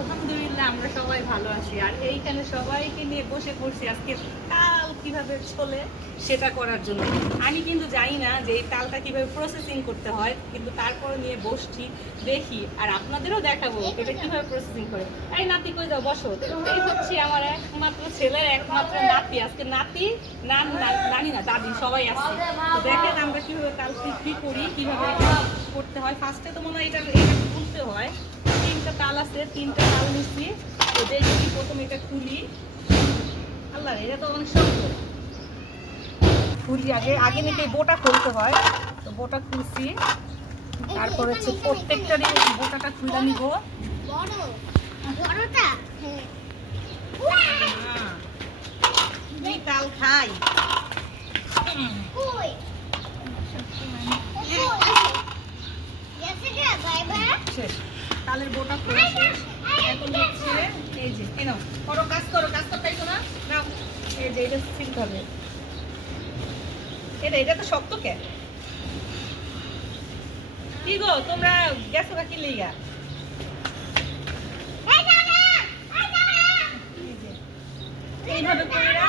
আলহামদুলিল্লাহ আমরা সবাই ভালো আছি। আর এইখানে সবাইকে নিয়ে বসে পড়ছি আজকে তাল কিভাবে চলে সেটা করার জন্য। আমি কিন্তু জানি না যে এই তালটা কিভাবে প্রসেসিং করতে হয়, কিন্তু তারপরে নিয়ে বসছি দেখি, আর আপনাদেরও দেখাবো এটা কিভাবে প্রসেসিং করে। এই নাতি কই যাও, বসো। এই হচ্ছে আমার একমাত্র ছেলের একমাত্র নাতি, আজকে নাতি নানি না দাদি সবাই আসছে। দেখেন আমরা কিভাবে তাল কি করি, কিভাবে করতে হয়। ফার্স্টে তো মনে হয় এটা তুলতে হয়। তিনটা তাল আছে, তিনটা তাল নিচ্ছি। তো দেখি প্রথমে এটা খুলি। আল্লাহ, এটা তো অনেক শক্ত। খুলি আগে আগে নাকি বোটা খুলতে হয়, তো বোটা খুলছি। তারপর হচ্ছে প্রত্যেকটারই বোটাটা খুলে নিব। তাল খাই তালের বোটা খোলা শেষ। এখন হচ্ছে এই যে কেন করো, কাজ করো, কাজ করতেইছো না, নাও এই যে এটা ছিলতে হবে। এটা তো শক্ত কে, কি গো তোমরা গেছো না কি লিগা? এইভাবে কইরা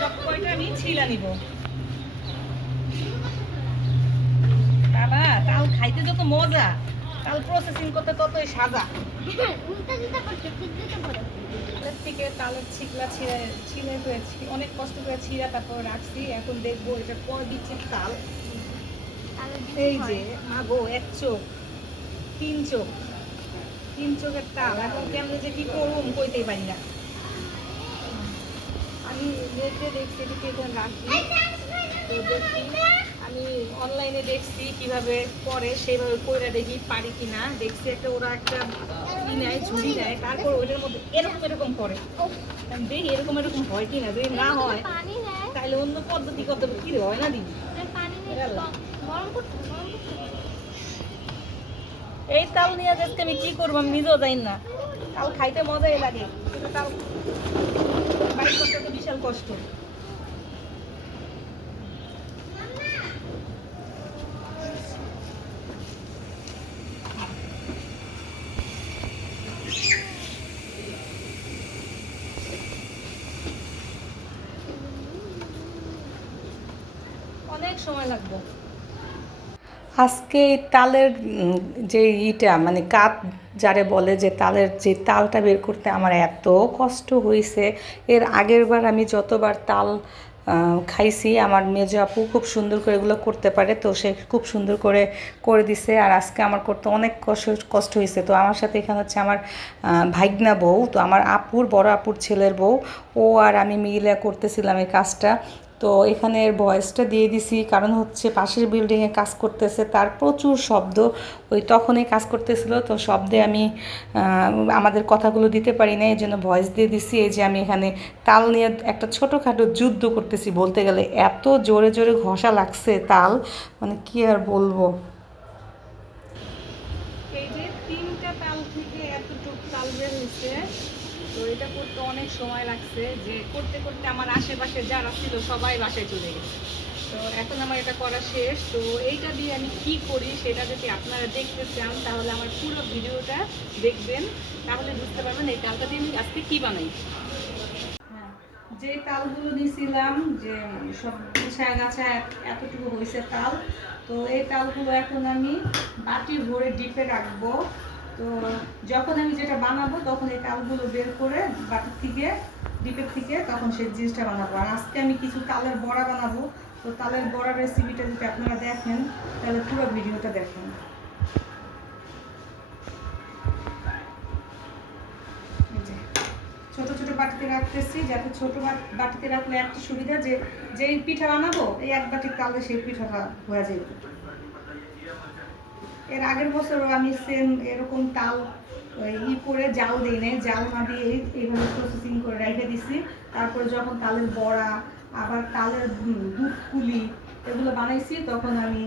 সব কয়টা আমি ছিলা নিব। বাবা, তাল খাইতে যত মজা, তাল প্রসেসিং করতে ততই সাজা। থেকে তালের ছিকলা ছিঁড়ে হয়েছি, অনেক কষ্ট করে ছিঁড়া তারপর রাখছি। এখন দেখবো এটা কয় বিচির তাল। এই যে মাগো, এক চোখ, তিন চোখ, তিন চোখের তাল। এখন কেমনে যে কি করুম কইতেই পারি না। আমি নেটে দেখছি এদিকে রাখি, তো দেখি আমি অনলাইনে দেখছি কিভাবে করে, সেইভাবে কইরা দেখি পারি কিনা। দেখছি একটা ওরা একটা ই নেয়, ঝুড়ি নেয়, তারপর ওইটার মধ্যে এরকম এরকম করে। দেখি এরকম এরকম হয় কিনা। যদি না হয় তাহলে অন্য পদ্ধতি করতে হবে। কি হয় না দিদি, এই তাল নিয়ে আজকে আমি কি করবো আমি নিজেও জানি না। তাল খাইতে মজাই লাগে, কিন্তু তাল বাইর করতে তো বিশাল কষ্ট। অনেক সময় লাগবে আজকে। এই তালের যে ইটা মানে কাপ যারে বলে, যে তালের যে তালটা বের করতে আমার এত কষ্ট হয়েছে। এর আগের বার আমি যতবার তাল খাইছি, আমার মেজো আপু খুব সুন্দর করে এগুলো করতে পারে, তো সে খুব সুন্দর করে করে দিছে। আর আজকে আমার করতে অনেক কষ্ট হয়েছে। তো আমার সাথে এখানে হচ্ছে আমার ভাইগনা বউ, তো আমার আপুর বড় আপুর ছেলের বউ, ও আর আমি মিলে করতেছিলাম এই কাজটা। তো এখানে ভয়েসটা দিয়ে দিছি, কারণ হচ্ছে পাশের বিল্ডিংয়ে কাজ করতেছে, তার প্রচুর শব্দ। ওই তখনই কাজ করতেছিল, তো শব্দে আমি আমাদের কথাগুলো দিতে পারি না, এই জন্য ভয়েস দিয়ে দিছি। এই যে আমি এখানে তাল নিয়ে একটা ছোটোখাটো যুদ্ধ করতেছি বলতে গেলে। এত জোরে জোরে ঘষা লাগছে তাল, মানে কি আর বলবো। এই যে তিনটা তাল থেকে এতটুকু তাল বের হয়েছে, তো এটা করতে অনেক সময় লাগছে। যে করতে করতে আমার আশেপাশে যারা ছিল সবাই বাসায় চলে গেছে। তো এখন আমার এটা করা শেষ। তো এইটা দিয়ে আমি কি করি সেটা যদি আপনারা দেখতে চান তাহলে আমার পুরো ভিডিওটা দেখবেন, তাহলে বুঝতে পারবেন এই তালটা দিয়ে আমি আজকে কী বানাই। হ্যাঁ, যে তালগুলো দিয়েছিলাম, যে সব গুছায় গাছায় এতটুকু হয়েছে তাল, তো এই তালগুলো এখন আমি বাটি ভরে ডিপে রাখবো। তো যখন আমি যেটা বানাবো তখন এই তালগুলো বের করে বাটির থেকে, ডিপের থেকে, তখন সেই জিনিসটা বানাবো। আর আজকে আমি কিছু তালের বড়া বানাবো। তো তালের বড়া রেসিপিটা যদি আপনারা দেখেন তাহলে পুরো ভিডিওটা দেখেন। ছোট ছোট বাটিতে রাখতেছি, যাতে ছোট বাটিতে রাখলে একটা সুবিধা, যে যেই পিঠা বানাবো এই এক বাটির তালে সেই পিঠাটা হয়ে যাবে। এর আগের বছরও আমি সেম এরকম তাল করে জাল দিই নাই, জাল না দিয়ে এইভাবে প্রসেসিং করে রেখে দিছি। তারপরে যখন তালের বড়া, আবার তালের দুধ পুলি এগুলো বানাইছি, তখন আমি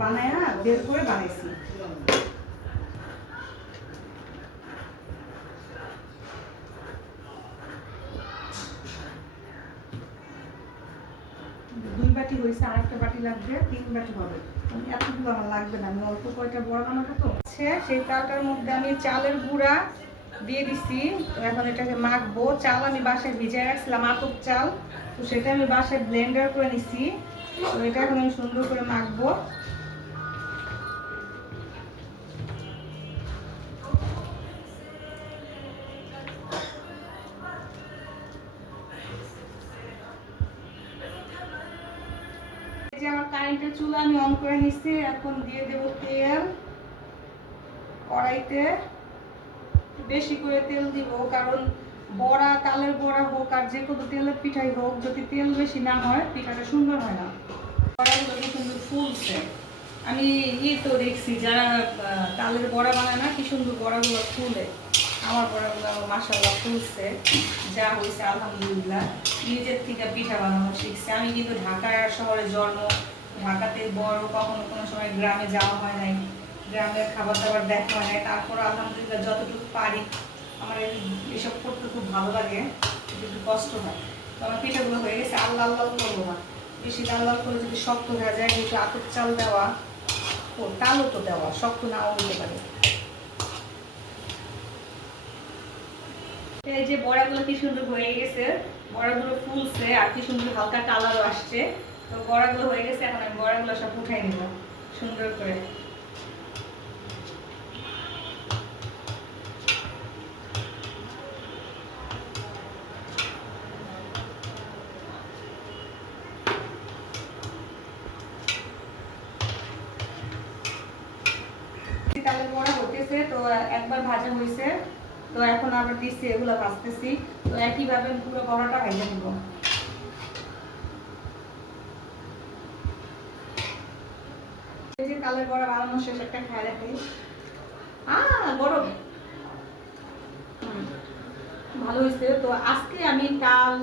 বানায় বের করে বানাইছি। দুই বাটি হয়েছে, আর একটা বাটি লাগবে, 3 বাটি হবে। এতগুলো আমার লাগবে না, আমি অল্প কয়টা বড় বানাবো। তো সেই তালটার মধ্যে আমি চালের গুঁড়া দিয়ে দিচ্ছি। তো এখন এটাকে মাখবো। চাল আমি বাসায় ভিজিয়ে রাখছিলাম, আতপ চাল, তো সেটা আমি বাসায় ব্লেন্ডার করে নিচ্ছি। তো এটা এখন আমি সুন্দর করে মাখবো। এই যে আমার কারেন্টের চুলা আমি অন করে নিচ্ছি। এখন দিয়ে দেব তেল কড়াইতে। বেশি করে তেল দিব, কারণ বড়া, তালের বড়া হোক আর যে কোনো তেলের পিঠাই হোক, যদি তেল বেশি না হয় পিঠাটা সুন্দর হয় না। বড়াগুলো কি সুন্দর ফুলছে। আমি তো দেখছি যারা তালের বড়া বানায় না, কি সুন্দর বড়াগুলো ফুলে। আমার বড়াগুলো মাশাআল্লাহ ফুলছে, যা হয়েছে আলহামদুলিল্লাহ। নিজের থেকে পিঠা বানানো শিখছে। আমি কিন্তু ঢাকা শহরে জন্ম, ঢাকাতে বড়, কখনো কোনো সময় গ্রামে যাওয়া হয় নাই, গ্রামের খাবার দাবার দেখা হয় নাই। তারপর আলহামদুলিল্লাহ যতটুকু পারি, আমার এসব করতে খুব ভালো লাগে, একটু কষ্ট হয়। তো আমার পিঠাগুলো হয়ে গেছে। আর লাল লাল করবো না, বেশি লাল লাল করে যদি শক্ত হয়ে যায়, একটু আতপ চাল দেওয়া, ও তালও তো দেওয়া, শক্ত নাও হতে পারে। এই যে বড়াগুলো কি সুন্দর হয়ে গেছে, বড়াগুলো ফুলছে আর কি সুন্দর হালকা কালারও আসছে। তো বড়াগুলো হয়ে গেছে, এখন আমি বড়াগুলো সব উঠাই নিব সুন্দর করে। তালের বড়া হতেছে, তো একবার ভাজা হয়েছে, তো এখন আবার দিচ্ছি, এগুলো ভাজতেছি। তো একইভাবে পুরো বড়াটা ভেজে নিব। এই যে তালের বড়া বানানো শেষ, একটা খায় রাখি। গরম ভালো হয়েছে। তো আজকে আমি তাল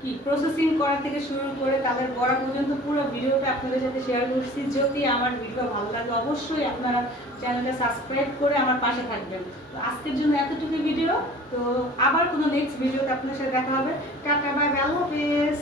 কি প্রসেসিং করা থেকে শুরু করে তাদের বড়া পর্যন্ত পুরো ভিডিওটা আপনাদের সাথে শেয়ার করছি। যদি আমার ভিডিও ভালো লাগে, অবশ্যই আপনারা চ্যানেলটা সাবস্ক্রাইব করে আমার পাশে থাকবেন। তো আজকের জন্য এতটুকু ভিডিও। তো আবার কোনো নেক্সট ভিডিওতে আপনার সাথে দেখা হবে। টাটা, বাই বাই, আল্লাহ হাফেজ।